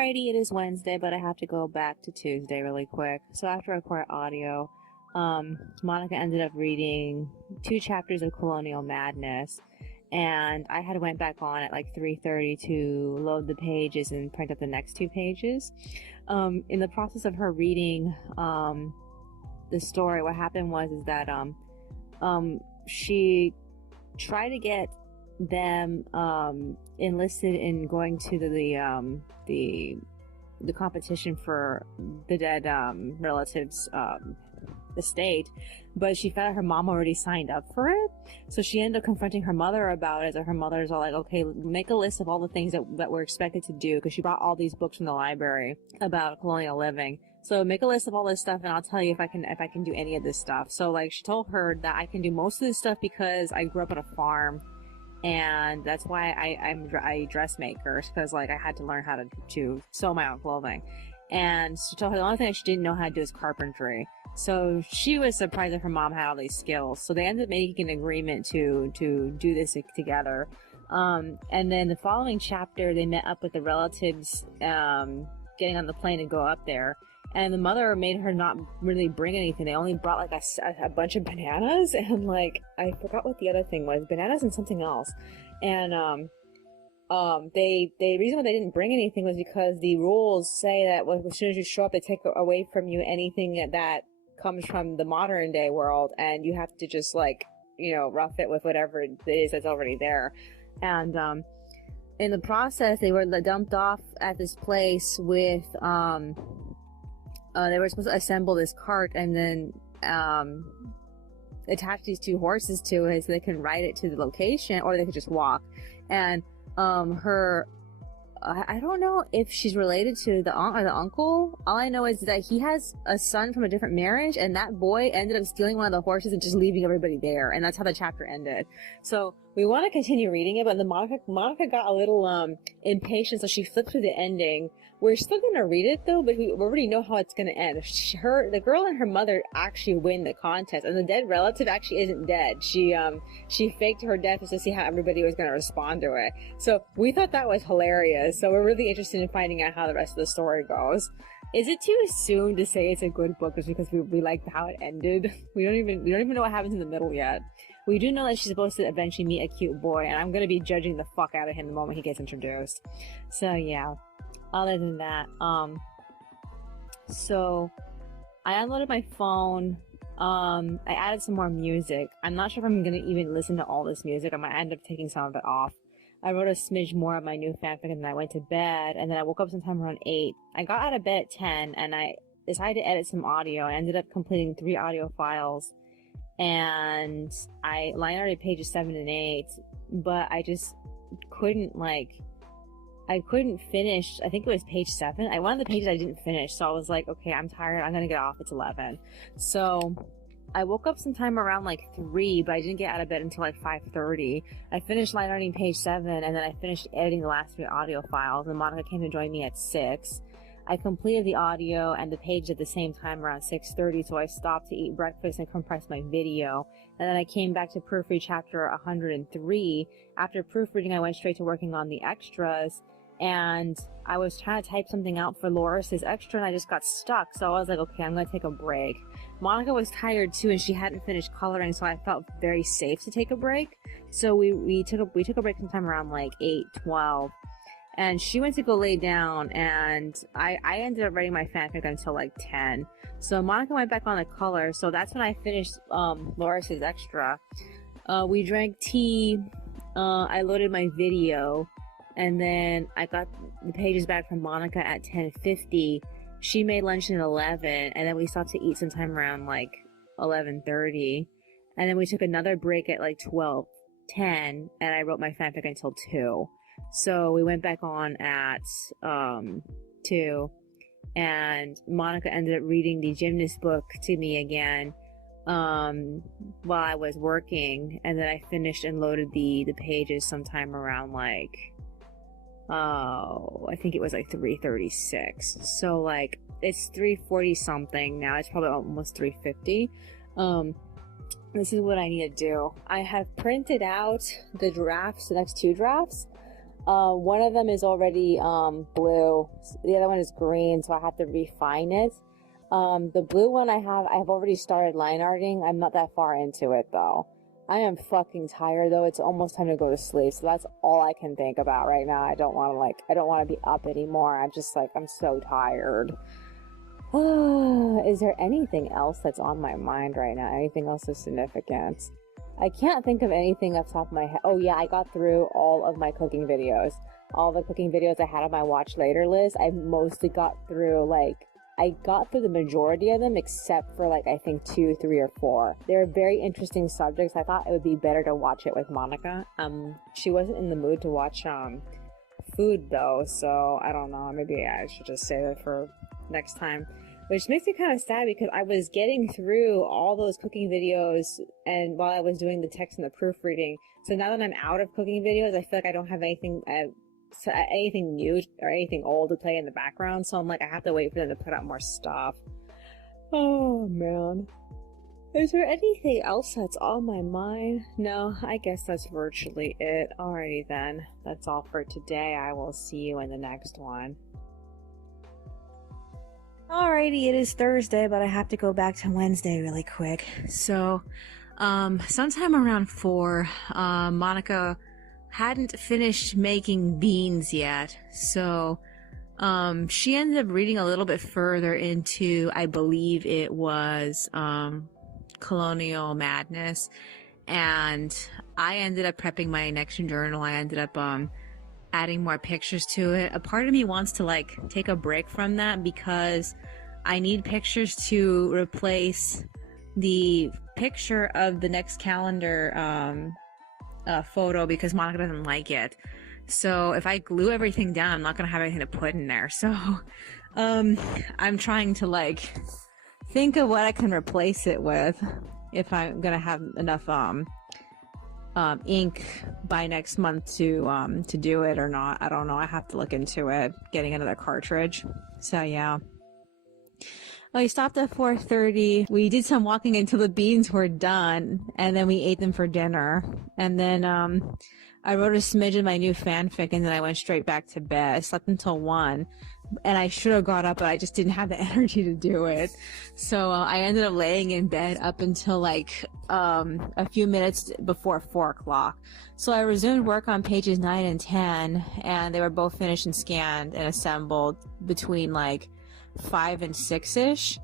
Alrighty, it is Wednesday, but I have to go back to Tuesday really quick. So after I record audio, Monica ended up reading 2 chapters of Colonial Madness, and I had went back on at like 3:30 to load the pages and print up the next 2 pages. In the process of her reading the story, what happened was that she tried to get them enlisted in going to the competition for the dead relatives estate, but she found out her mom already signed up for it. So she ended up confronting her mother about it, and her mother's all like, okay, make a list of all the things that we're expected to do, because she brought all these books from the library about colonial living. So make a list of all this stuff, and I'll tell you if I can do any of this stuff. So like, she told her that I can do most of this stuff because I grew up on a farm, and that's why I'm a dressmaker, because like I had to learn how to sew my own clothing. And she told her the only thing she didn't know how to do is carpentry. So she was surprised that her mom had all these skills. So they ended up making an agreement to do this together. And then the following chapter, they met up with the relatives, getting on the plane to go up there. And the mother made her not really bring anything. They only brought like a bunch of bananas, and like, I forgot what the other thing was. Bananas and something else. And the reason why they didn't bring anything was because the rules say that as soon as you show up, they take away from you anything that comes from the modern day world, and you have to just like, you know, rough it with whatever it is that's already there. And in the process, they were dumped off at this place with they were supposed to assemble this cart and then attach these 2 horses to it so they can ride it to the location, or they could just walk. And I don't know if she's related to the aunt or the uncle. All I know is that he has a son from a different marriage, and that boy ended up stealing one of the horses and just leaving everybody there, and that's how the chapter ended. So we want to continue reading it, but then Monica got a little impatient, so she flipped through the ending. We're still gonna read it though, but we already know how it's gonna end. The girl and her mother actually win the contest, and the dead relative actually isn't dead. She faked her death just to see how everybody was gonna respond to it. So we thought that was hilarious. So we're really interested in finding out how the rest of the story goes. Is it too soon to say it's a good book just because we liked how it ended? We don't even know what happens in the middle yet. We do know that she's supposed to eventually meet a cute boy, and I'm gonna be judging the fuck out of him the moment he gets introduced. So yeah. Other than that, so I unloaded my phone. I added some more music. I'm not sure if I'm gonna even listen to all this music. I might end up taking some of it off. I wrote a smidge more of my new fanfic, and then I went to bed, and then I woke up sometime around 8. I got out of bed at 10, and I decided to edit some audio. I ended up completing 3 audio files, and I line arted pages 7 and 8, but I just couldn't I couldn't finish. I think it was page 7. One of the pages I didn't finish, so I was like, okay, I'm tired. I'm gonna get off. It's 11. So I woke up sometime around like 3, but I didn't get out of bed until like 5:30. I finished line writing page 7, and then I finished editing the last 3 audio files, and Monica came to join me at 6. I completed the audio and the page at the same time around 6:30, so I stopped to eat breakfast and compress my video. And then I came back to proofread chapter 103. After proofreading, I went straight to working on the extras. And I was trying to type something out for Loris's extra, and I just got stuck. So I was like, okay, I'm going to take a break. Monica was tired too, and she hadn't finished coloring, so I felt very safe to take a break. So we took a break sometime around like 8:12. And she went to go lay down, and I ended up writing my fanfic until like 10. So Monica went back on the color, so that's when I finished Loris's extra. We drank tea. I loaded my video. And then I got the pages back from Monica at 10:50. She made lunch at 11, and then we stopped to eat sometime around like 11:30. And then we took another break at like 12:10, and I wrote my fanfic until 2. So we went back on at 2, and Monica ended up reading the gymnast book to me again while I was working, and then I finished and loaded the pages sometime around like I think it was like 3:36. So like it's 3:40 something now. It's probably almost 3:50. This is what I need to do. I have printed out the drafts, the next 2 drafts. One of them is already blue. The other one is green, so I have to refine it. The blue one I've already started line arting. I'm not that far into it though. I am fucking tired though. It's almost time to go to sleep. So that's all I can think about right now. I don't want to be up anymore. I'm just like, I'm so tired. Is there anything else that's on my mind right now? Anything else of significance? I can't think of anything off the top of my head. Oh yeah, I got through all of my cooking videos. All the cooking videos I had on my watch later list, I mostly got through, like, I got through the majority of them except for, like, I think 2, 3, or 4. They're very interesting subjects. I thought it would be better to watch it with Monica. She wasn't in the mood to watch, food though, so I don't know. Maybe I should just save it for next time. Which makes me kind of sad because I was getting through all those cooking videos and while I was doing the text and the proofreading. So now that I'm out of cooking videos, I feel like I don't have anything new or anything old to play in the background. So I'm like, I have to wait for them to put out more stuff. Oh man. Is there anything else that's on my mind? No, I guess that's virtually it. Alrighty then. That's all for today. I will see you in the next one. Alrighty, it is Thursday, but I have to go back to Wednesday really quick. So, sometime around 4, Monica hadn't finished making beans yet. So, she ended up reading a little bit further into, I believe it was, Colonial Madness. And I ended up prepping my next journal. I ended up, adding more pictures to it. A part of me wants to like take a break from that because I need pictures to replace the picture of the next calendar photo because Monica doesn't like it. So if I glue everything down, I'm not gonna have anything to put in there. So I'm trying to like think of what I can replace it with if I'm gonna have enough ink by next month to do it or not. I don't know. I have to look into it, getting another cartridge. So yeah. We stopped at 4:30. We did some walking until the beans were done, and then we ate them for dinner. And then I wrote a smidge of my new fanfic, and then I went straight back to bed. I slept until 1, and I should have got up, but I just didn't have the energy to do it. So I ended up laying in bed up until like a few minutes before 4 o'clock. So I resumed work on pages 9 and 10, and they were both finished and scanned and assembled between like 5 and 6-ish.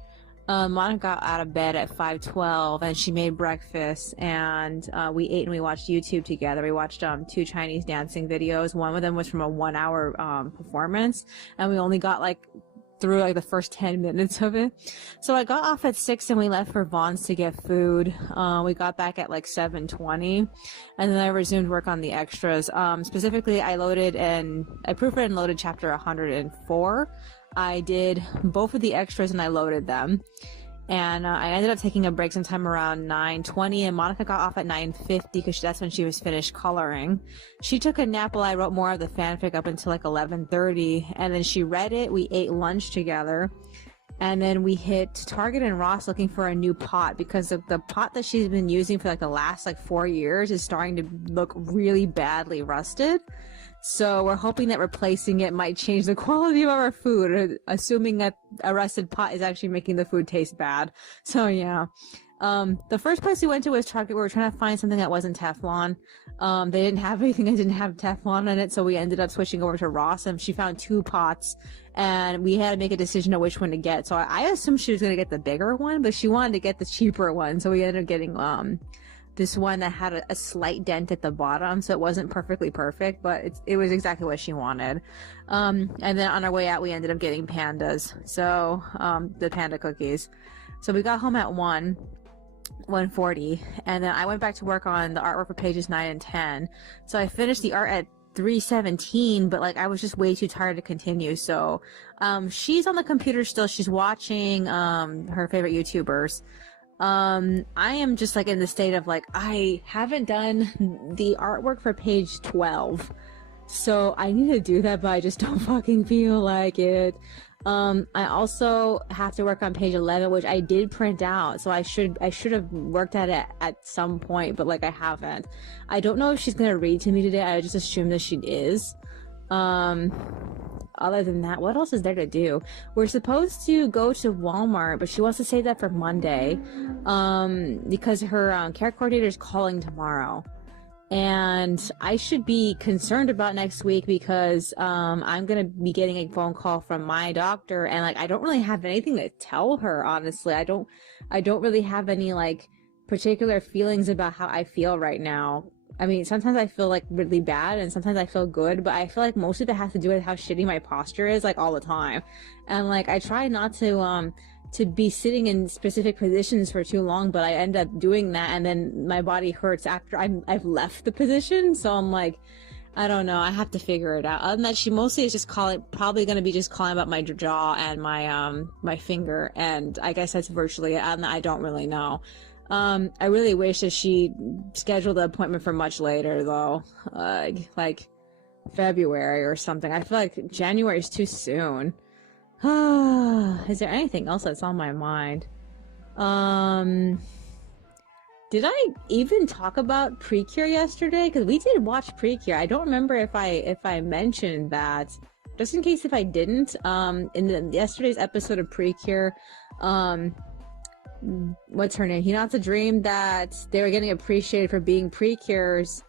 Monica got out of bed at 5:12 and she made breakfast, and we ate and we watched YouTube together. We watched 2 Chinese dancing videos. One of them was from a 1-hour performance, and we only got like through like the first 10 minutes of it. So I got off at 6 and we left for Vaughn's to get food. We got back at like 7:20, and then I resumed work on the extras. Specifically, I proofread and loaded chapter 104. I did both of the extras and I loaded them. And I ended up taking a break sometime around 9:20, and Monica got off at 9:50 because that's when she was finished coloring. She took a nap while I wrote more of the fanfic up until like 11:30, and then she read it. We ate lunch together, and then we hit Target and Ross looking for a new pot because the pot that she's been using for like the last like 4 years is starting to look really badly rusted. So we're hoping that replacing it might change the quality of our food, assuming that a rusted pot is actually making the food taste bad. So yeah. The first place we went to was Target. We were trying to find something that wasn't Teflon. They didn't have anything that didn't have Teflon in it, so we ended up switching over to Ross, and she found 2 pots, and we had to make a decision of which one to get. So I assumed she was going to get the bigger one, but she wanted to get the cheaper one, so we ended up getting this one that had a slight dent at the bottom, so it wasn't perfectly perfect, but it was exactly what she wanted. And then on our way out, we ended up getting pandas, so the panda cookies. So we got home at 1:40, and then I went back to work on the artwork for pages 9 and 10. So I finished the art at 3:17, but like I was just way too tired to continue. So she's on the computer still. She's watching her favorite YouTubers. I am just like in the state of like, I haven't done the artwork for page 12, so I need to do that, but I just don't fucking feel like it. I also have to work on page 11, which I did print out, so I should have worked at it at some point, but like I haven't. I don't know if she's gonna read to me today. I just assume that she is. Um, Other than that, what else is there to do? We're supposed to go to Walmart, but she wants to save that for Monday, because her care coordinator is calling tomorrow. And I should be concerned about next week because I'm gonna be getting a phone call from my doctor, and like I don't really have anything to tell her, honestly. I don't really have any like particular feelings about how I feel right now. I mean, sometimes I feel like really bad and sometimes I feel good, but I feel like most of it has to do with how shitty my posture is, like all the time. And like I try not to be sitting in specific positions for too long, but I end up doing that, and then my body hurts after I've left the position. So I'm like, I don't know. I have to figure it out. Other than that, she mostly is just probably going to be just calling about my jaw and my finger, and I guess that's virtually it. I don't really know. I really wish that she scheduled the appointment for much later, though, like February or something. I feel like January is too soon. Is there anything else that's on my mind? Did I even talk about Precure yesterday? Because we did watch Precure. I don't remember if I mentioned that. Just in case if I didn't, in yesterday's episode of Precure, what's her name? Hinata dreamed that they were getting appreciated for being Precures,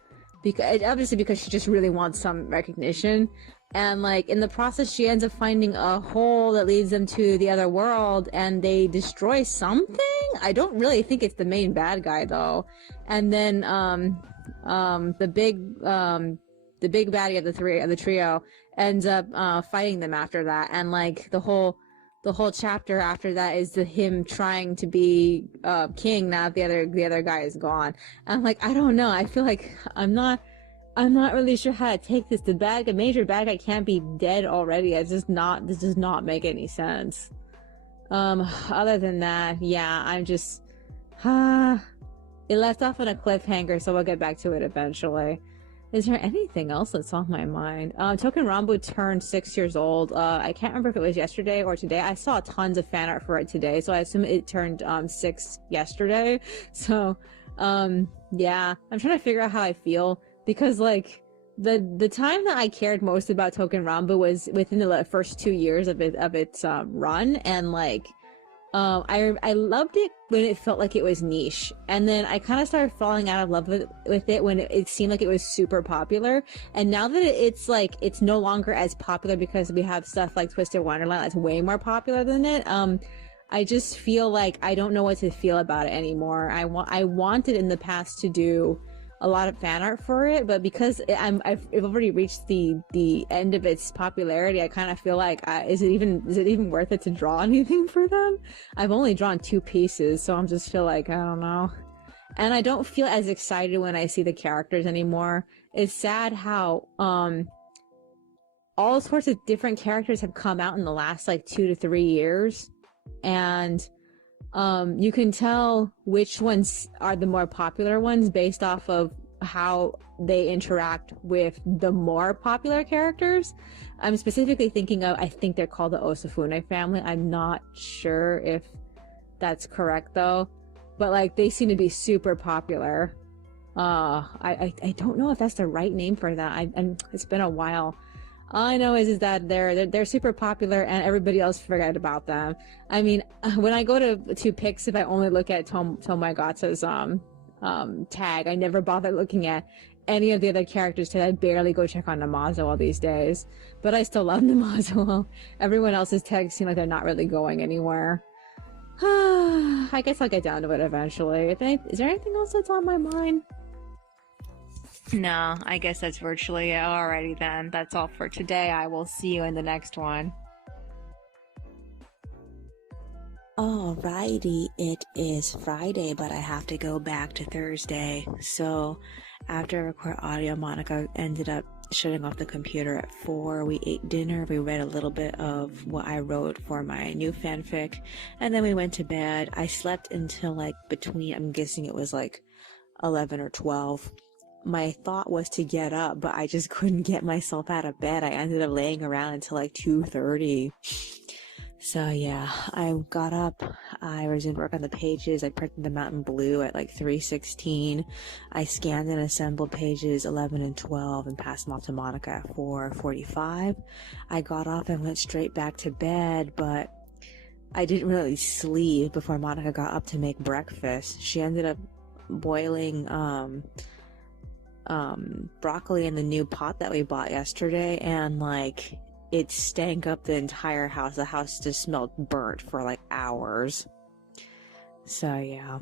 because obviously because she just really wants some recognition. And like in the process, she ends up finding a hole that leads them to the other world, and they destroy something. I don't really think it's the main bad guy though. And then the big baddie of the trio ends up fighting them after that. And like the whole chapter after that is him trying to be king now that the other guy is gone. I'm like, I don't know. I feel like I'm not really sure how to take this. The major bad guy can't be dead already. This does not make any sense. Other than that, yeah, I'm just, it left off on a cliffhanger, so we'll get back to it eventually. Is there anything else that's on my mind? Token Rambu turned 6 years old. I can't remember if it was yesterday or today. I saw tons of fan art for it today, so I assume it turned 6 yesterday. So, yeah, I'm trying to figure out how I feel. Because like the time that I cared most about Token Rambu was within the first 2 years of its run, and like I loved it when it felt like it was niche, and then I kind of started falling out of love with it when it seemed like it was super popular. And now that it's like it's no longer as popular because we have stuff like Twisted Wonderland that's way more popular than it. I just feel like I don't know what to feel about it anymore. I wanted in the past to do a lot of fan art for it, but because I've already reached the end of its popularity, I kind of feel like is it even worth it to draw anything for them? I've only drawn 2 pieces, so I'm just feel like I don't know, and I don't feel as excited when I see the characters anymore. It's sad how all sorts of different characters have come out in the last like 2 to 3 years, and you can tell which ones are the more popular ones based off of how they interact with the more popular characters. I'm specifically thinking of, I think they're called the Osafune family. I'm not sure if that's correct though, but like they seem to be super popular. I don't know if that's the right name for that. It's been a while. All I know is that they're super popular and everybody else forgot about them. I mean, when I go to Pix, if I only look at Tomoegatsu's tag, I never bother looking at any of the other characters because I barely go check on Namazo all these days. But I still love Namazo. Everyone else's tags seem like they're not really going anywhere. I guess I'll get down to it eventually. Is there anything else that's on my mind? No, I guess that's virtually it. Alrighty then. That's all for today. I will see you in the next one. Alrighty, it is Friday, but I have to go back to Thursday. So after I record audio, Monica ended up shutting off the computer at 4. We ate dinner, we read a little bit of what I wrote for my new fanfic, and then we went to bed. I slept until like between, I'm guessing it was like 11 or 12. My thought was to get up, but I just couldn't get myself out of bed. I ended up laying around until like 2:30. So yeah, I got up, I resumed work on the pages, I printed them out in blue at like 3:16. I scanned and assembled pages 11 and 12 and passed them off to Monica at 4:45. I got off and went straight back to bed, but I didn't really sleep before Monica got up to make breakfast. She ended up boiling broccoli in the new pot that we bought yesterday, and like it stank up the entire house. The house just smelled burnt for like hours. So yeah.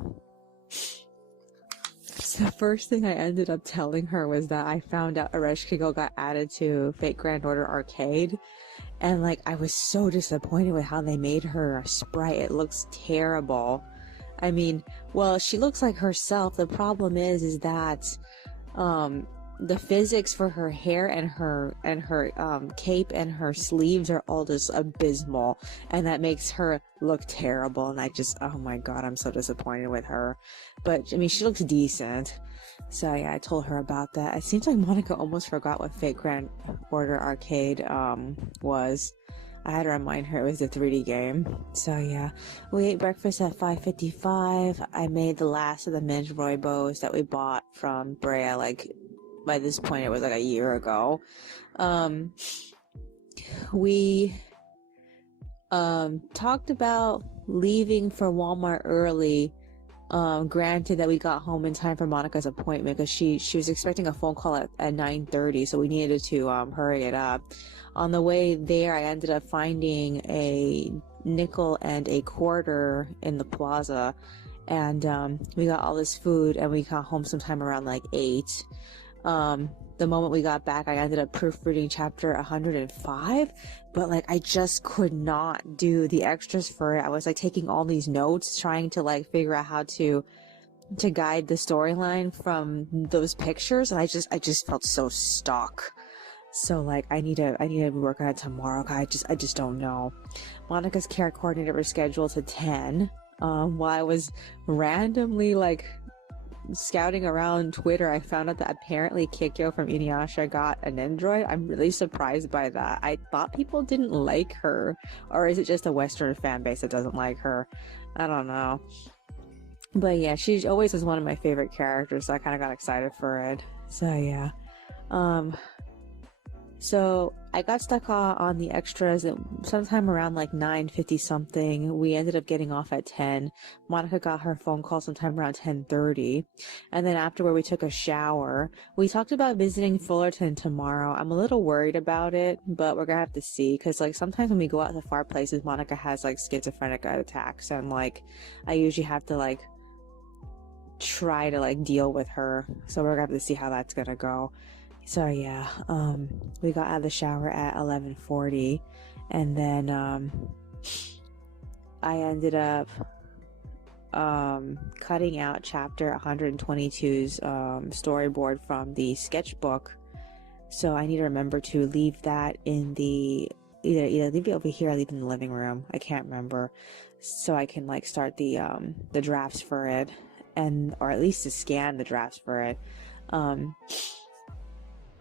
So the first thing I ended up telling her was that I found out Ereshkigal got added to Fate Grand Order Arcade, and like I was so disappointed with how they made her a sprite. It looks terrible. I mean, well, she looks like herself. The problem is that the physics for her hair and her cape and her sleeves are all just abysmal, and that makes her look terrible. And I just, oh my god, I'm so disappointed with her. But I mean, she looks decent. So yeah, I told her about that. It seems like Monica almost forgot what Fate Grand Order Arcade was. I had to remind her it was a 3D game. So yeah, we ate breakfast at 5:55. I made the last of the minge rooibos that we bought from Brea. Like by this point, it was like a year ago. We talked about leaving for Walmart early. Granted that we got home in time for Monica's appointment, because she was expecting a phone call at 9:30, so we needed to hurry it up. On the way there, I ended up finding a nickel and a quarter in the plaza, and we got all this food, and we got home sometime around like 8. The moment we got back, I ended up proofreading chapter 105, but like I just could not do the extras for it. I was like taking all these notes, trying to like figure out how to guide the storyline from those pictures, and I just felt so stuck. So like I need to work on it tomorrow. I just don't know. Monica's care coordinator was scheduled to 10. While I was randomly like scouting around Twitter, I found out that apparently Kikyo from Inuyasha got an android. I'm really surprised by that. I thought people didn't like her, or is it just a Western fan base that doesn't like her? I don't know. But yeah, she always was one of my favorite characters, so I kind of got excited for it. So yeah. So I got stuck on the extras at sometime around like 9:50 something. We ended up getting off at 10. Monica got her phone call sometime around 10:30. And then afterward we took a shower. We talked about visiting Fullerton tomorrow. I'm a little worried about it, but we're gonna have to see, because like sometimes when we go out to far places, Monica has like schizophrenic attacks, and like I usually have to like try to like deal with her. So we're gonna have to see how that's gonna go. So yeah, we got out of the shower at 11:40, and then I ended up cutting out chapter 122's storyboard from the sketchbook. So I need to remember to leave that in the either leave it over here or leave it in the living room. I can't remember, so I can like start the drafts for it, or at least to scan the drafts for it.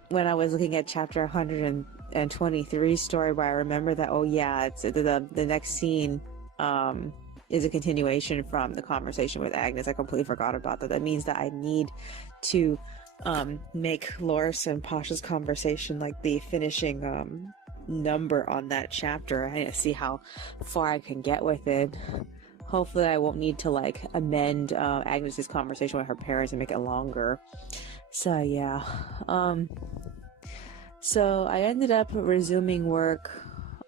When I was looking at chapter 123 storyboard, I remember that, oh yeah, it's the next scene is a continuation from the conversation with Agnes. I completely forgot about that. That means that I need to make Loris and Pasha's conversation like the finishing number on that chapter. I need to see how far I can get with it. Hopefully I won't need to like amend Agnes's conversation with her parents and make it longer. So yeah, so I ended up resuming work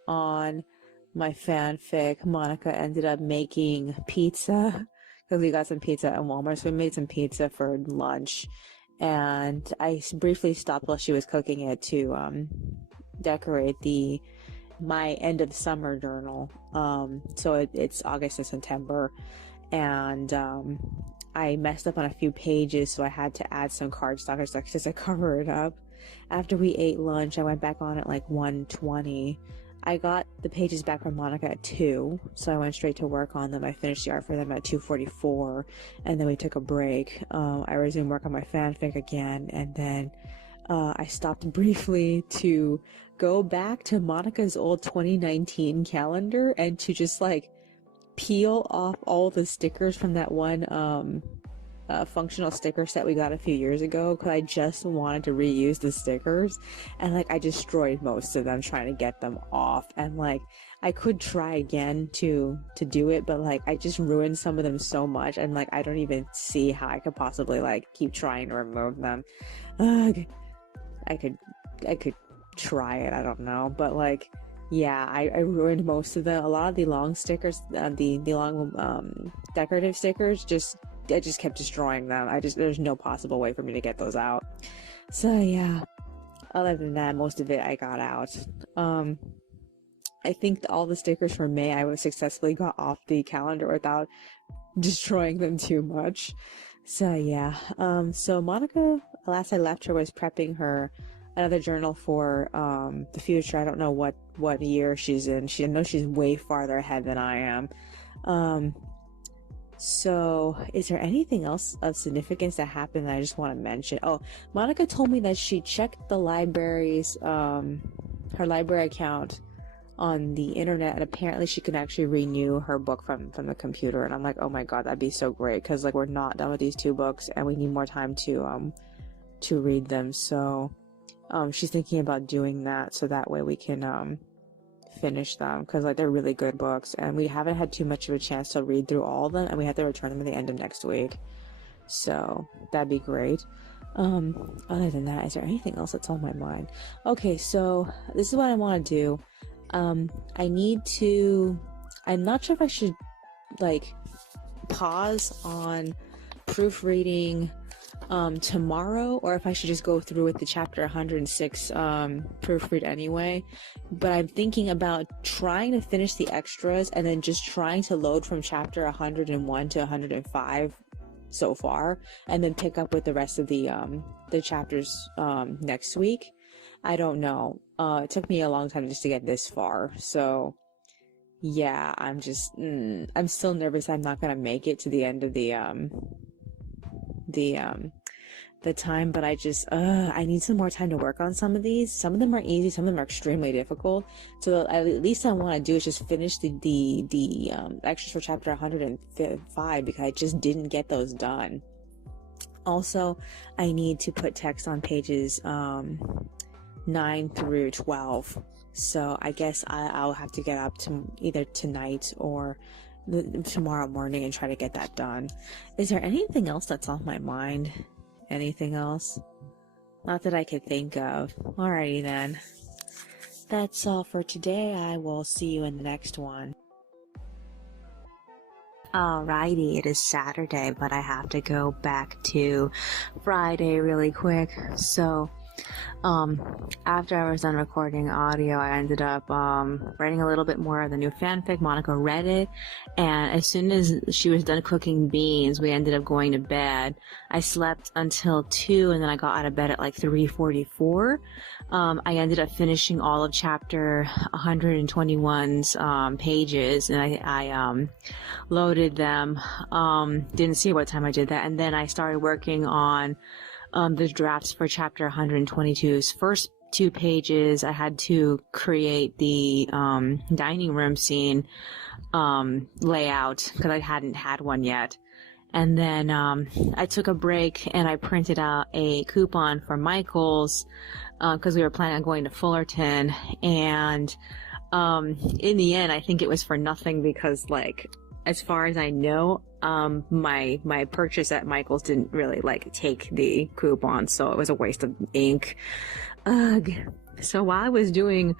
on my fanfic. Monica ended up making pizza, because we got some pizza at Walmart, so we made some pizza for lunch, and I briefly stopped while she was cooking it to decorate my end of summer journal. So it's August and September, and I messed up on a few pages, so I had to add some cardstock just to cover it up. After we ate lunch, I went back on at like 1:20. I got the pages back from Monica at 2, so I went straight to work on them. I finished the art for them at 2:44, and then we took a break. I resumed work on my fanfic again, and then I stopped briefly to go back to Monica's old 2019 calendar and to just like peel off all the stickers from that one functional sticker set we got a few years ago, because I just wanted to reuse the stickers, and like I destroyed most of them trying to get them off, and like I could try again to do it, but like I just ruined some of them so much, and like I don't even see how I could possibly like keep trying to remove them. Ugh. I could try it, I don't know, but like yeah, I ruined most of them. A lot of the long stickers, the long decorative stickers, I just kept destroying them. There's no possible way for me to get those out. So yeah, other than that, most of it I got out. I think all the stickers for May I was successfully got off the calendar without destroying them too much. So yeah, so Monica, last I left her, was prepping her another journal for the future. I don't know what year she's in. I know she's way farther ahead than I am. So is there anything else of significance that happened that I just want to mention? Oh, Monica told me that she checked the library's her library account on the internet, and apparently she can actually renew her book from the computer. And I'm like, oh my god, that'd be so great, because like we're not done with these 2 books and we need more time to read them. So she's thinking about doing that, so that way we can finish them, because like they're really good books and we haven't had too much of a chance to read through all of them, and we have to return them at the end of next week, so that'd be great. Other than that, is there anything else that's on my mind? Okay, so this is what I want to do. I'm not sure if I should like pause on proofreading tomorrow, or if I should just go through with the chapter 106 proofread anyway. But I'm thinking about trying to finish the extras and then just trying to load from chapter 101 to 105 so far, and then pick up with the rest of the chapters next week. I don't know. It took me a long time just to get this far, so yeah, I'm still nervous I'm not gonna make it to the end of the time, but I need some more time to work on some of these. Some of them are easy, some of them are extremely difficult. So at least I want to do is just finish the extras for chapter 105, because I just didn't get those done. Also, I need to put text on pages 9 through 12. So I guess I'll have to get up to either tonight or tomorrow morning and try to get that done. Is there anything else that's on my mind? Anything else? Not that I could think of. Alrighty then. That's all for today. I will see you in the next one. Alrighty, it is Saturday, but I have to go back to Friday really quick. So after I was done recording audio, I ended up writing a little bit more of the new fanfic. Monica read it, and as soon as she was done cooking beans, we ended up going to bed. I slept until 2, and then I got out of bed at like 3:44. I ended up finishing all of chapter 121's pages, and I loaded them. Didn't see what time I did that, and then I started working on the drafts for chapter 122's first 2 pages. I had to create the dining room scene layout, because I hadn't had one yet. And then I took a break and I printed out a coupon for Michael's, because we were planning on going to Fullerton. And in the end, I think it was for nothing, because like, as far as I know, my purchase at Michael's didn't really like take the coupon, so it was a waste of ink. Ugh. So while I was doing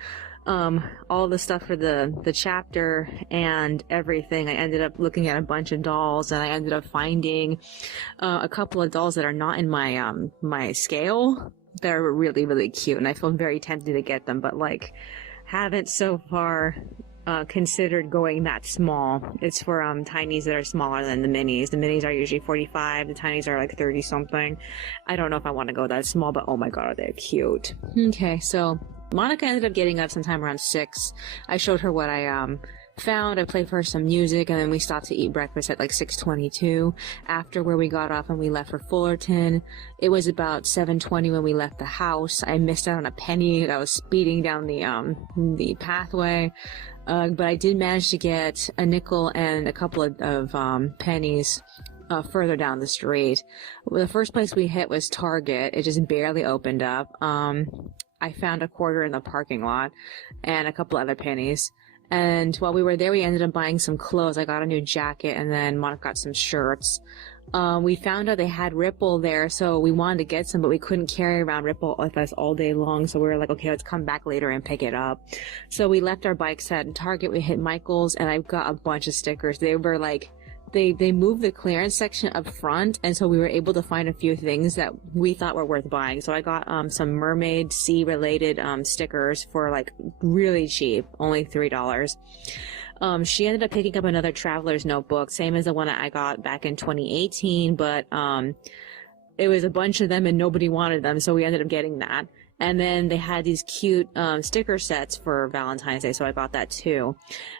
all the stuff for the chapter and everything, I ended up looking at a bunch of dolls, and I ended up finding a couple of dolls that are not in my my scale. They're really, really cute, and I feel very tempted to get them, but like haven't so far considered going that small. It's for tinies that are smaller than the minis. The minis are usually 45, the tinies are like 30 something. I don't know if I want to go that small, but oh my god, are they cute. Okay, so Monica ended up getting up sometime around 6. I showed her what I found. I played for some music, and then we stopped to eat breakfast at like 6:22. After where we got off and we left for Fullerton, it was about 7:20 when we left the house. I missed out on a penny. I was speeding down the pathway, but I did manage to get a nickel and a couple of pennies further down the street. The first place we hit was Target. It just barely opened up. I found a quarter in the parking lot and a couple other pennies. And while we were there, we ended up buying some clothes. I got a new jacket, and then Monica got some shirts. We found out they had Ripple there, so we wanted to get some, but we couldn't carry around Ripple with us all day long. So we were like, okay, let's come back later and pick it up. So we left our bikes at Target. We hit Michael's, and I got a bunch of stickers. They were like, they moved the clearance section up front, and so we were able to find a few things that we thought were worth buying. So I got some mermaid sea related stickers for like really cheap, only $3. She ended up picking up another traveler's notebook, same as the one I got back in 2018, but it was a bunch of them and nobody wanted them, so we ended up getting that. And then they had these cute sticker sets for Valentine's Day, so I got that too.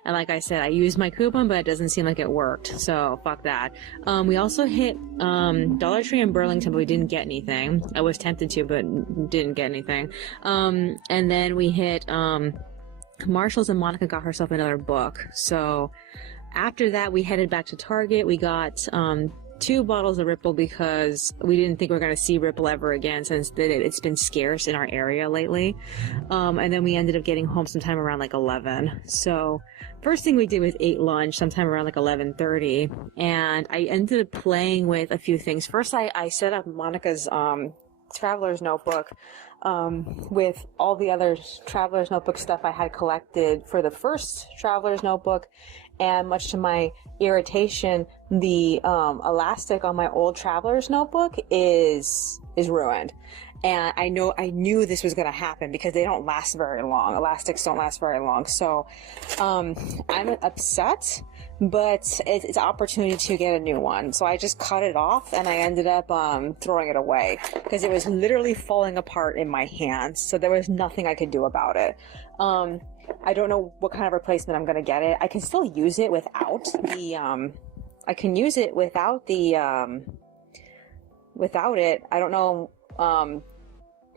And like I said, I used my coupon, but it doesn't seem like it worked, so fuck that. We also hit Dollar Tree in Burlington, but we didn't get anything. I was tempted to, but didn't get anything. And then we hit Marshall's, and Monica got herself another book. So after that, we headed back to Target. We got 2 bottles of Ripple because we didn't think we were going to see Ripple ever again since it's been scarce in our area lately. And then we ended up getting home sometime around like 11. So first thing we did was ate lunch sometime around like 11:30, and I ended up playing with a few things. First, I set up Monica's Traveler's Notebook with all the other Traveler's Notebook stuff I had collected for the first Traveler's Notebook, and much to my irritation, the elastic on my old Traveler's Notebook is ruined. And I knew this was going to happen because they don't last very long. Elastics don't last very long. So I'm upset, but it's an opportunity to get a new one. So I just cut it off, and I ended up throwing it away because it was literally falling apart in my hands. So there was nothing I could do about it. I don't know what kind of replacement I'm going to get it. I can still use it without the, without it. I don't know,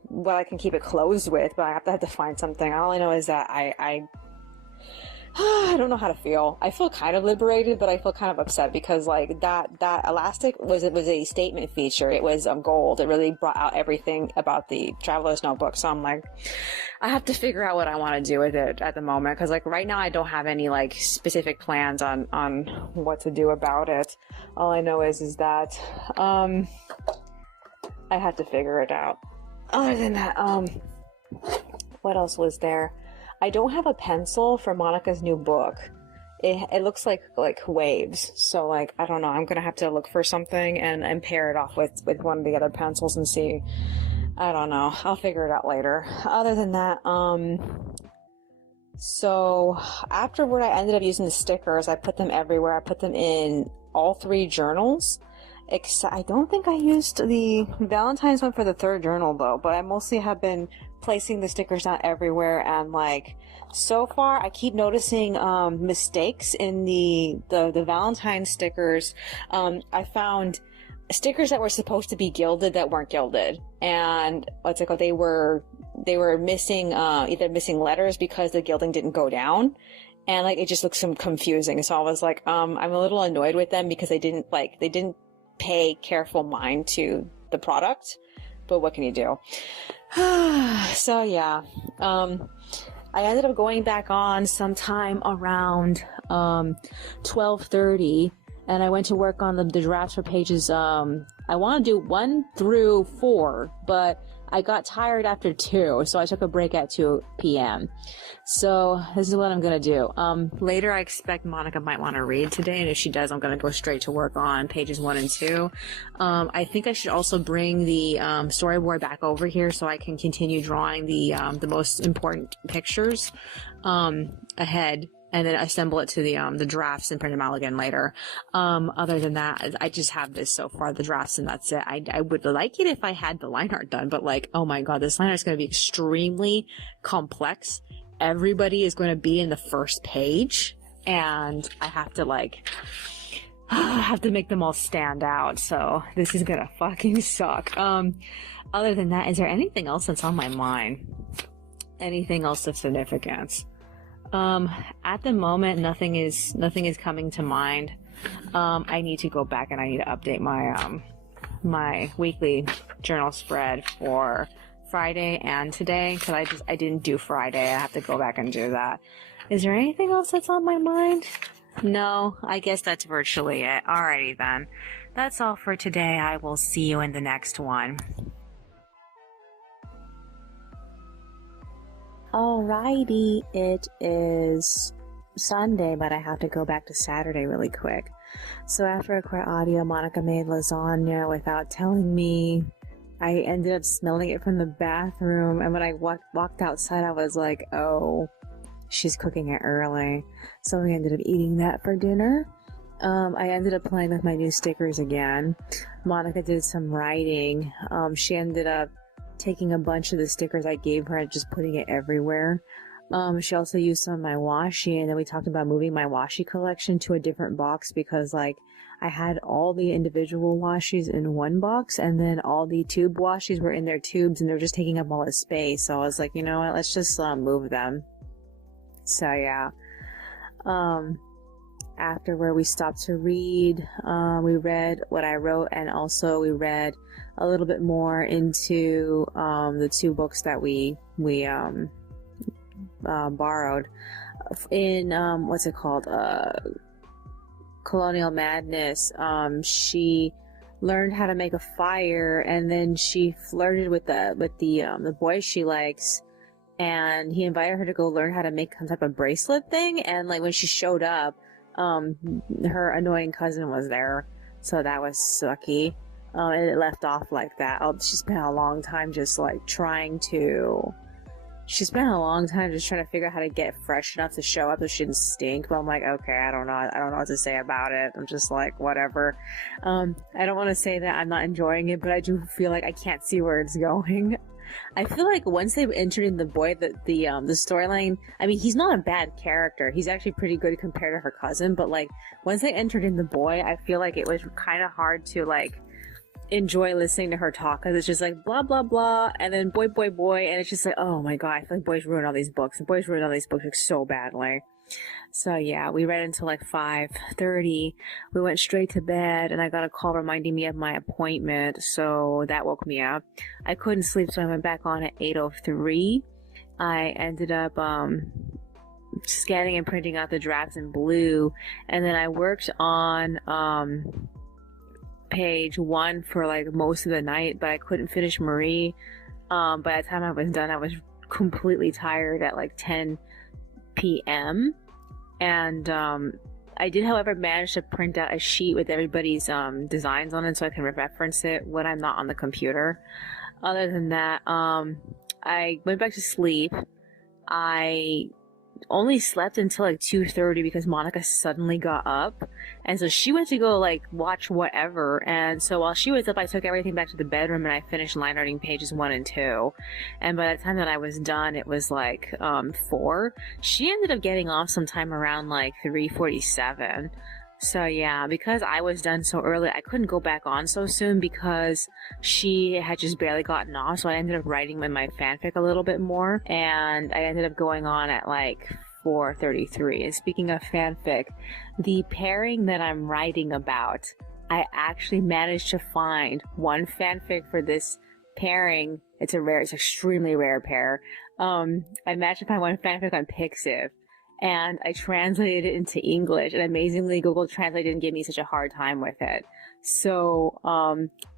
what I can keep it closed with, but I have to find something. All I know is that I don't know how to feel. I feel kind of liberated, but I feel kind of upset because like that elastic was a statement feature. It was gold. It really brought out everything about the Traveler's Notebook. So I'm like, I have to figure out what I want to do with it at the moment, because like right now I don't have any like specific plans on what to do about it. All I know is that I had to figure it out. Other than that, what else was there? I don't have a pencil for Monica's new book. It looks like waves. So like, I don't know. I'm gonna have to look for something and pair it off with one of the other pencils and see. I don't know. I'll figure it out later. Other than that, so afterward I ended up using the stickers. I put them everywhere. I put them in all 3 journals. Except I don't think I used the Valentine's one for the 3rd journal though, but I mostly have been placing the stickers down everywhere, and like so far I keep noticing mistakes in the Valentine stickers. I found stickers that were supposed to be gilded that weren't gilded, and what's it called, they were missing either missing letters because the gilding didn't go down, and like it just looks some confusing. So I was like, I'm a little annoyed with them because they didn't pay careful mind to the product, but what can you do? So yeah, I ended up going back on sometime around 12:30, and I went to work on the drafts for pages. I want to do 1 through 4, but I got tired after 2, so I took a break at 2 p.m. So this is what I'm gonna do. Later I expect Monica might want to read today, and if she does, I'm gonna go straight to work on pages 1 and 2. I think I should also bring the storyboard back over here so I can continue drawing the most important pictures ahead, and then assemble it to the drafts and print them out again later. Other than that, I just have this so far, the drafts, and that's it. I would like it if I had the line art done, but like, oh my god, this line art is going to be extremely complex. Everybody is going to be in the first page. and I have to like have to make them all stand out, so this is gonna fucking suck. Other than that, is there anything else that's on my mind? Anything else of significance? At the moment, nothing is coming to mind. I need to go back and I need to update my weekly journal spread for Friday and today, because I didn't do Friday. I have to go back and do that. Is there anything else that's on my mind? No, I guess that's virtually it. Alrighty then. That's all for today. I will see you in the next one. Alrighty, it is Sunday, but I have to go back to Saturday really quick. So after I record audio, Monica made lasagna without telling me. I ended up smelling it from the bathroom, and when I walked outside, I was like, oh, she's cooking it early. So we ended up eating that for dinner. I ended up playing with my new stickers again. Monica did some writing. She ended up taking a bunch of the stickers I gave her and just putting it everywhere. She also used some of my washi, and then we talked about moving my washi collection to a different box because, like, I had all the individual washis in one box, and then all the tube washis were in their tubes, and they were just taking up all the space. So I was like, you know what, let's just move them. So yeah. Afterward, we stopped to read. We read what I wrote, and also we read a little bit more into the two books that we borrowed in what's it called, Colonial Madness. She learned how to make a fire, and then she flirted with the boy she likes, and he invited her to go learn how to make some type of bracelet thing. And like when she showed up, her annoying cousin was there, so that was sucky. And it left off like that. She spent a long time just trying to figure out how to get fresh enough to show up so she didn't stink. But I'm like, okay, I don't know what to say about it. I'm just like, whatever. I don't want to say that I'm not enjoying it, but I do feel like I can't see where it's going. I feel like once they've entered in the boy, the storyline, I mean, he's not a bad character. He's actually pretty good compared to her cousin, but like once they entered in the boy, I feel like it was kind of hard to enjoy listening to her talk, because it's just like blah blah blah, and then boy, and it's just like, oh my god, I feel like boys ruin all these books. The boys ruin all these books so badly. So yeah, we read until 5:30. We went straight to bed, and I got a call reminding me of my appointment, so that woke me up. I couldn't sleep, so I went back on at 8:03. I ended up scanning and printing out the drafts in blue, and then I worked on page 1 for most of the night, but I couldn't finish Marie. By the time I was done, I was completely tired at 10 p.m. And I did, however, manage to print out a sheet with everybody's designs on it so I can reference it when I'm not on the computer. Other than that, I went back to sleep. I only slept until 2:30 because Monica suddenly got up, and so she went to go watch whatever. And so while she was up, I took everything back to the bedroom and I finished line writing pages 1 and 2. And by the time that I was done, it was 4. She ended up getting off sometime around 3:47. So yeah, because I was done so early, I couldn't go back on so soon because she had just barely gotten off. So I ended up writing in my fanfic a little bit more, and I ended up going on at 4:33. And speaking of fanfic, the pairing that I'm writing about, I actually managed to find one fanfic for this pairing. It's extremely rare pair. I managed to find one fanfic on Pixiv, and I translated it into English, and amazingly Google Translate didn't give me such a hard time with it. So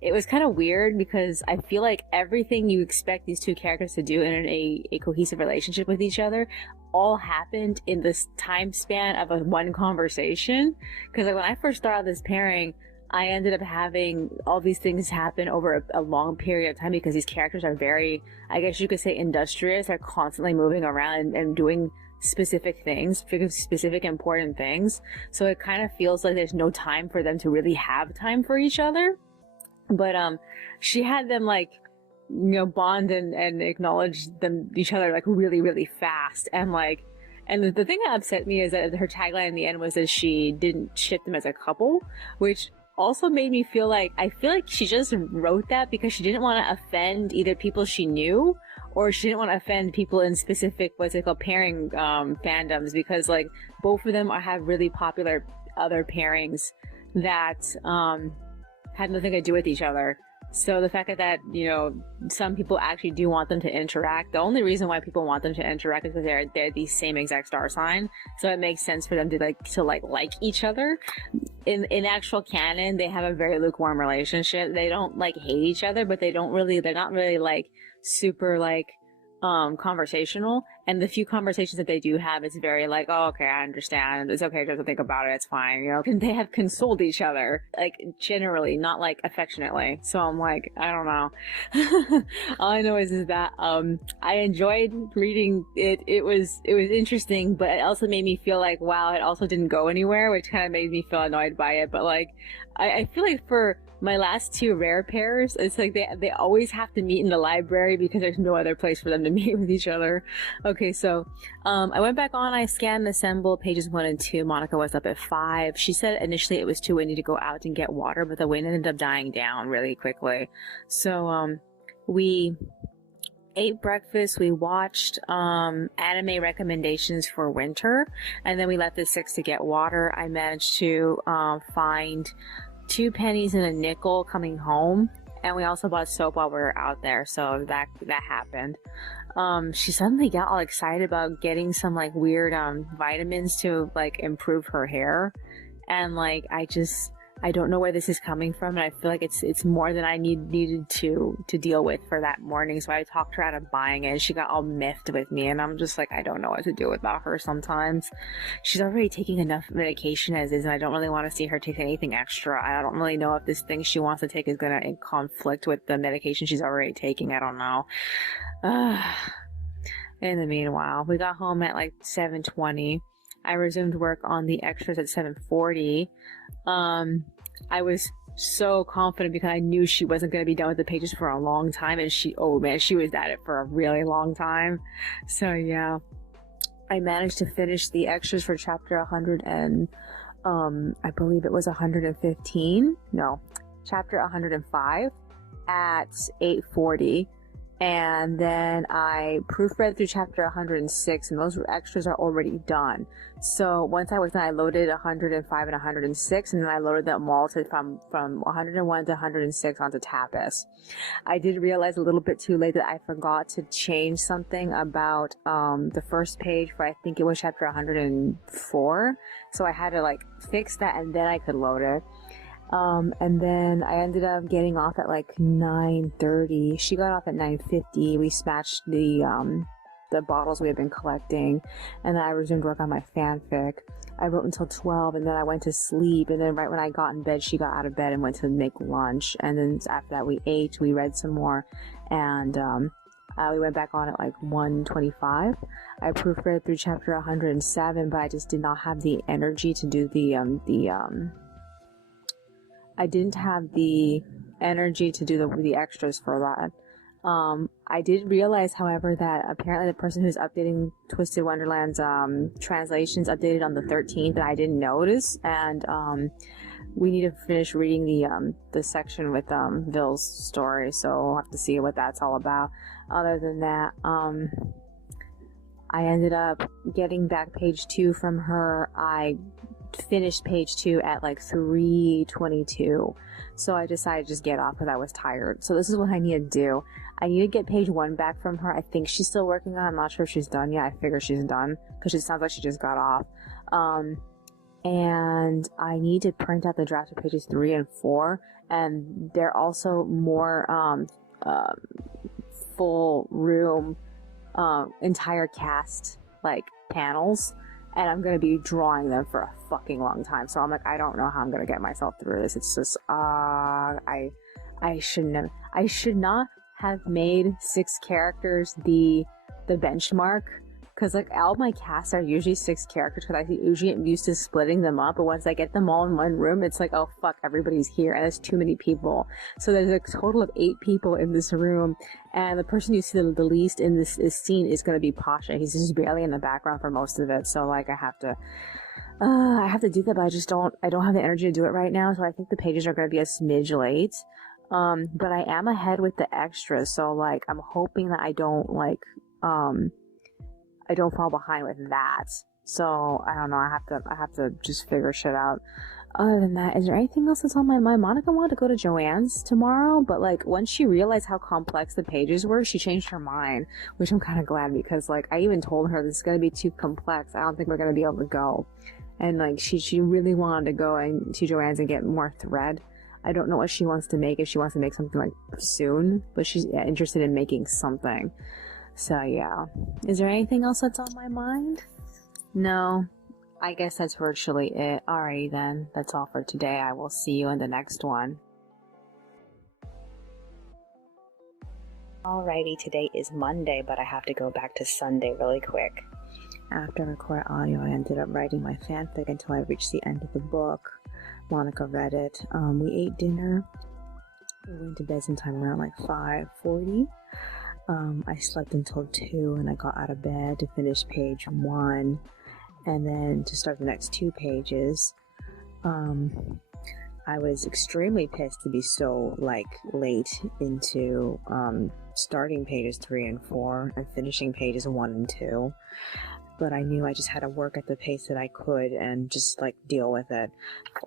it was kind of weird because I feel like everything you expect these two characters to do in a cohesive relationship with each other all happened in this time span of one conversation. Because when I first started this pairing, I ended up having all these things happen over a long period of time because these characters are very, I guess you could say, industrious. They're constantly moving around and doing specific things, specific important things. So it kind of feels like there's no time for them to really have time for each other. But she had them bond and acknowledge each other really, really fast. And And the thing that upset me is that her tagline in the end was that she didn't ship them as a couple, which also made me feel like I feel like she just wrote that because she didn't want to offend either people she knew or she didn't want to offend people in specific what's it called pairing fandoms, because like both of them have really popular other pairings that had nothing to do with each other. So the fact that, you know, some people actually do want them to interact. The only reason why people want them to interact is because they're the same exact star sign. So it makes sense for them to like each other. In actual canon, they have a very lukewarm relationship. They don't like hate each other, but they're not really like super like conversational. And the few conversations that they do have, it's very like, oh, okay, I understand. It's okay just to think about it. It's fine. You know, and they have consoled each other, like generally, not like affectionately. So I'm like, I don't know. All I know is that I enjoyed reading it. It was interesting, but it also made me feel like, wow, it also didn't go anywhere, which kind of made me feel annoyed by it. But like, I feel like for my last two rare pairs, it's like they always have to meet in the library because there's no other place for them to meet with each other. Okay, so I went back on, I scanned and assembled pages 1 and 2. Monica was up at 5. She said initially it was too windy to go out and get water, but the wind ended up dying down really quickly. So we ate breakfast, we watched anime recommendations for winter, and then we left at 6 to get water. I managed to find 2 pennies and a nickel coming home, and we also bought soap while we were out there, so that happened. She suddenly got all excited about getting some like weird vitamins to like improve her hair, and like I don't know where this is coming from, and I feel like it's more than I needed to deal with for that morning. So I talked her out of buying it, and she got all miffed with me, and I'm just like, I don't know what to do about her sometimes. She's already taking enough medication as is, and I don't really want to see her take anything extra. I don't really know if this thing she wants to take is going to conflict with the medication she's already taking. I don't know. In the meanwhile, we got home at like 7:20. I resumed work on the extras at 7:40. I was so confident because I knew she wasn't going to be done with the pages for a long time, and oh man, she was at it for a really long time. So yeah, I managed to finish the extras for chapter 100 and I believe it was 115. No, chapter 105 at 8:40. And then I proofread through chapter 106, and those extras are already done. So once I was done, I loaded 105 and 106, and then I loaded them all from 101 to 106 onto Tapas. I did realize a little bit too late that I forgot to change something about the first page for, I think it was chapter 104. So I had to like fix that, and then I could load it. And then I ended up getting off at like 9:30. She got off at 9:50. We smashed the bottles we had been collecting, and then I resumed work on my fanfic. I wrote until 12, and then I went to sleep, and then right when I got in bed, she got out of bed and went to make lunch, and then after that we ate, we read some more, and we went back on at like 1:25. I proofread through chapter 107, but I just did not have the energy to do I didn't have the energy to do the extras for that. I did realize, however, that apparently the person who's updating Twisted Wonderland's translations updated on the 13th, and I didn't notice. And we need to finish reading the section with Ville's story, so we'll have to see what that's all about. Other than that, I ended up getting back page 2 from her. I finished page 2 at like 3:22, so I decided to just get off because I was tired. So this is what I need to do. I need to get page 1 back from her. I think she's still working on it. I'm not sure if she's done yet. I figure she's done because it sounds like she just got off. And I need to print out the draft of pages 3 and 4, and they're also more full room entire cast like panels, and I'm going to be drawing them for a fucking long time. So I'm like, I don't know how I'm going to get myself through this. It's just, I should not have made 6 characters the benchmark, because like all my casts are usually 6 characters because I usually am used to splitting them up, but once I get them all in one room, it's like, oh fuck, everybody's here and there's too many people. So there's a total of 8 people in this room, and the person you see the least in this scene is going to be Pasha. He's just barely in the background for most of it, so like I have to do that, but I don't have the energy to do it right now, so I think the pages are going to be a smidge late. But I am ahead with the extras, so like I'm hoping that I don't fall behind with that. So I don't know, I have to just figure shit out. Other than that, is there anything else that's on my mind? Monica wanted to go to Joanne's tomorrow, but like once she realized how complex the pages were, she changed her mind, which I'm kind of glad, because like I even told her this is going to be too complex. I don't think we're going to be able to go. And like she really wanted to go and to Joanne's and get more thread. I don't know what she wants to make, if she wants to make something like soon, but she's interested in making something. So yeah. Is there anything else that's on my mind? No. I guess that's virtually it. Alrighty then. That's all for today. I will see you in the next one. Alrighty, today is Monday, but I have to go back to Sunday really quick. After I record audio, I ended up writing my fanfic until I reached the end of the book. Monica read it. We ate dinner. We went to bed sometime around like 5:40. I slept until 2 and I got out of bed to finish page 1 and then to start the next 2 pages. I was extremely pissed to be so like late into starting pages 3 and 4 and finishing pages 1 and 2. But I knew I just had to work at the pace that I could and just like deal with it.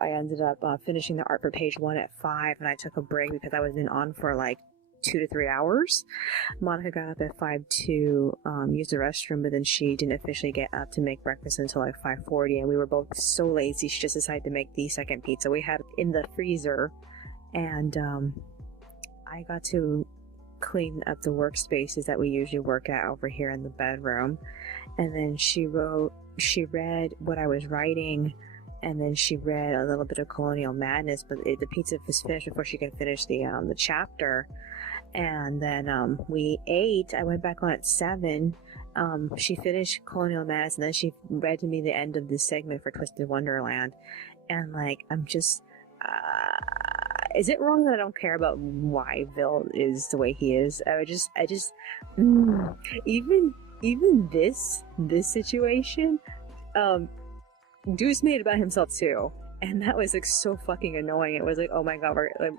I ended up finishing the art for page 1 at 5, and I took a break because I was on for like 2 to 3 hours. Monica got up at 5 to use the restroom, but then she didn't officially get up to make breakfast until like 5:40, and we were both so lazy she just decided to make the second pizza we had in the freezer. And I got to clean up the workspaces that we usually work at over here in the bedroom. And then she read what I was writing, and then she read a little bit of Colonial Madness, but the pizza was finished before she could finish the chapter. And then we ate. I went back on at 7. She finished Colonial Madness, and then she read to me the end of the segment for Twisted Wonderland. And like, I'm just is it wrong that I don't care about why Vil is the way he is? Even this situation, Deuce made it about himself too, and that was like so fucking annoying. It was like, oh my god, we're like,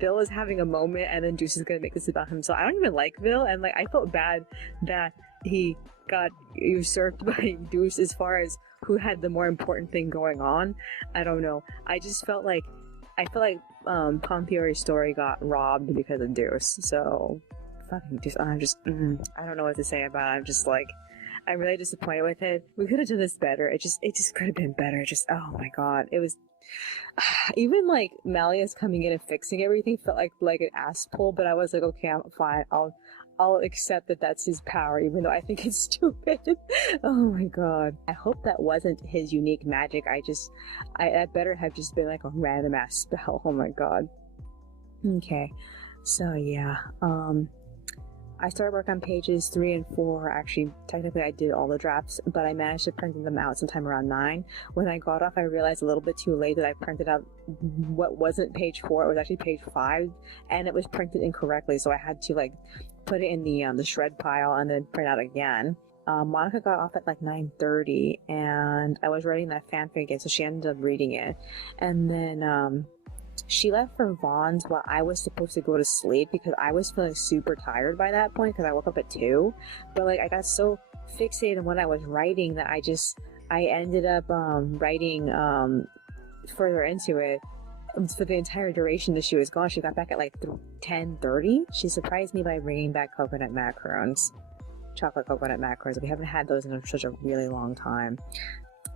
Vil is having a moment, and then Deuce is gonna make this about himself. I don't even like Vil, and like I felt bad that he got usurped by Deuce as far as who had the more important thing going on. I don't know. I felt like Pompiori's story got robbed because of Deuce. So fucking Deuce. I don't know what to say about it. I'm just like, I'm really disappointed with it. We could have done this better. It just could have been better. Oh my god. It was even like Malleus coming in and fixing everything felt like an ass pull, but I was like, okay, I'm fine. I'll accept that that's his power, even though I think it's stupid. Oh my god. I hope that wasn't his unique magic. That better have just been like a random ass spell. Oh my god. Okay. So yeah. I started work on pages 3 and 4. Actually, technically I did all the drafts, but I managed to print them out sometime around 9. When I got off, I realized a little bit too late that I printed out what wasn't page 4. It was actually page 5, and it was printed incorrectly, so I had to like put it in the shred pile and then print out again. Monica got off at like 9:30, and I was writing that fanfic again, so she ended up reading it. And then she left for Vaughn's while I was supposed to go to sleep because I was feeling super tired by that point because I woke up at 2. But like I got so fixated on what I was writing that I ended up writing further into it for the entire duration that she was gone. She got back at like 10:30. She surprised me by bringing back coconut macarons, chocolate coconut macarons. We haven't had those in such a really long time.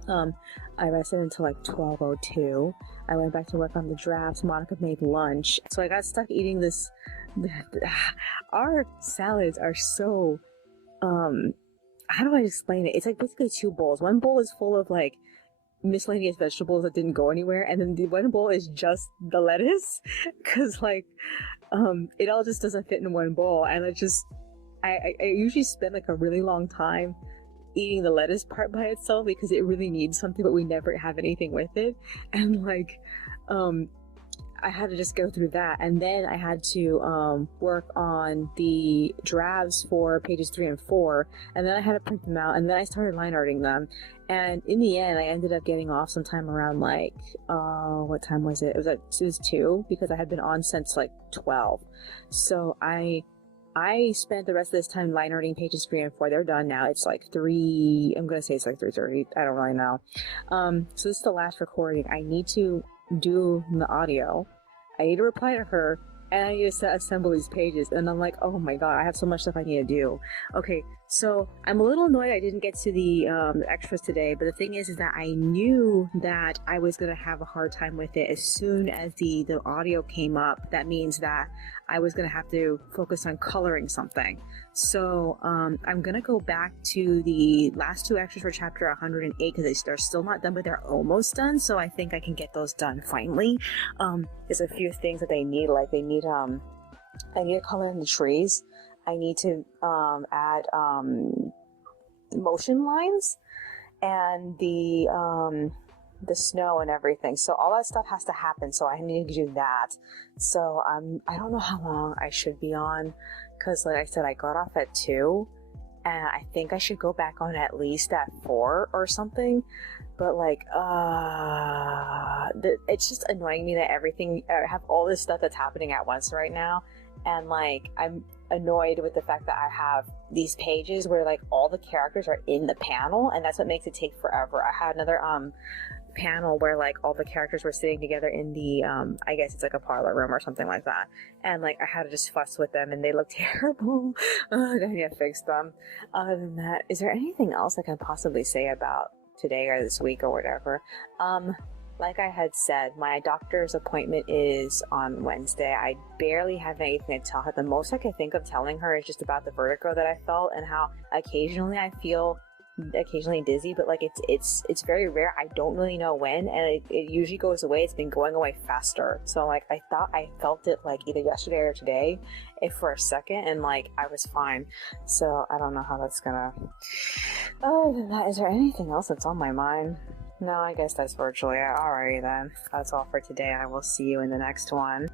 I rested until like 12:02. I went back to work on the drafts. Monica made lunch, so I got stuck eating this. Our salads are so how do I explain it? It's like basically 2 bowls. One bowl is full of like miscellaneous vegetables that didn't go anywhere, and then the one bowl is just the lettuce, because like it all just doesn't fit in one bowl. And I usually spend like a really long time eating the lettuce part by itself because it really needs something, but we never have anything with it. And like, I had to just go through that, and then I had to work on the drafts for pages 3 and 4, and then I had to print them out, and then I started line arting them. And in the end, I ended up getting off sometime around like, what time was it? It was 2, because I had been on since like 12. So I spent the rest of this time line arting pages 3 and 4. They're done now. It's like 3. I'm gonna say it's like 3:30. I don't really know. So this is the last recording. I need to do the audio. I need to reply to her, and I need to assemble these pages. And I'm like, oh my god, I have so much stuff I need to do. Okay, so I'm a little annoyed I didn't get to the extras today, but the thing is that I knew that I was gonna have a hard time with it as soon as the audio came up. That means that I was gonna have to focus on coloring something. So I'm gonna go back to the last 2 extras for chapter 108 because they're still not done, but they're almost done. So I think I can get those done finally. There's a few things that they need, like I need to color in the trees. I need to add motion lines and the snow and everything. So all that stuff has to happen. So I need to do that. So I don't know how long I should be on, because like I said, I got off at 2, and I think I should go back on at least at 4 or something. But like, it's just annoying me that I have all this stuff that's happening at once right now. And like, I'm annoyed with the fact that I have these pages where like all the characters are in the panel, and that's what makes it take forever. I had another panel where like all the characters were sitting together in the I guess it's like a parlor room or something like that, and like I had to just fuss with them, and they look terrible. I need to fix them. Other than that, is there anything else I can possibly say about today or this week or whatever? Like I had said, my doctor's appointment is on Wednesday. I barely have anything to tell her. The most I can think of telling her is just about the vertigo that I felt and how occasionally I feel occasionally dizzy, but like it's very rare. I don't really know when, and it usually goes away. It's been going away faster. So like I thought I felt it like either yesterday or today, if for a second, and like I was fine. So I don't know how that's gonna. Other than that, is there anything else that's on my mind? No, I guess that's virtually it. Alrighty then. That's all for today. I will see you in the next one.